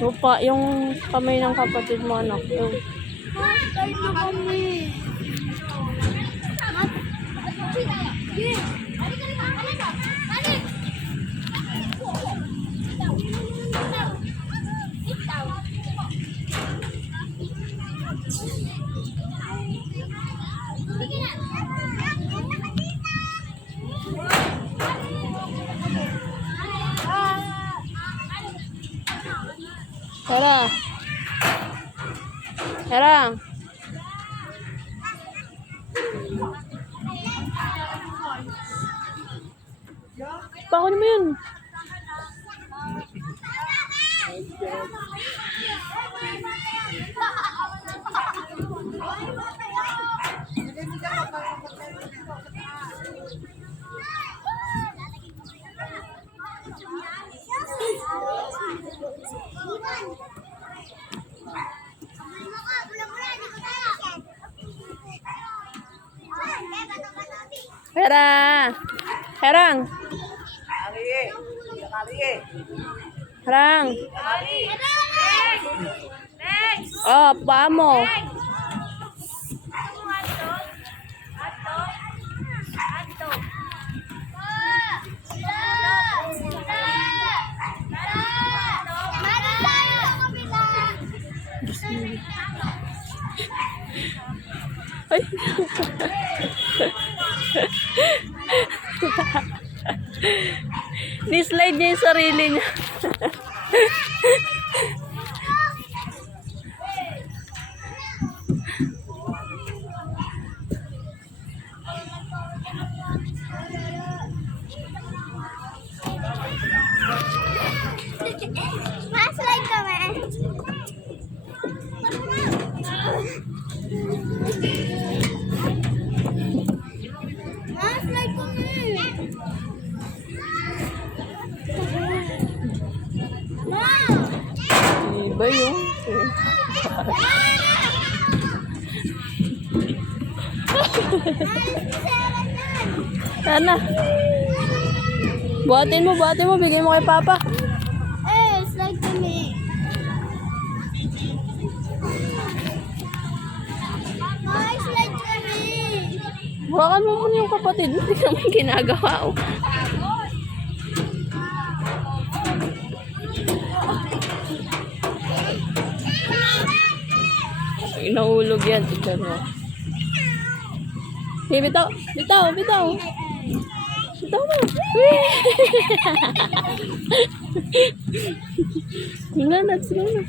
Lupa, yung kamay ng kapatid mo, anak. Yung... Start na kami. Tara. Tara. Pakunin mo yun. Hera. Herang. Herang. Oh, paa mo. Ay. Ni-slide niya yung sarili niya. Ma-slide kami. Ma-slide kami. Ma! Iba yung... Sana. Buhatin mo. Bigay mo kay Papa. Slide kami. Slide kami. Buhakan mo muna yung kapatid mo. Hindi naman ginagawa. Oh. Nahulog yan. Tignan mo. Hey, bitaw. Bitaw mo. Tingnan natin.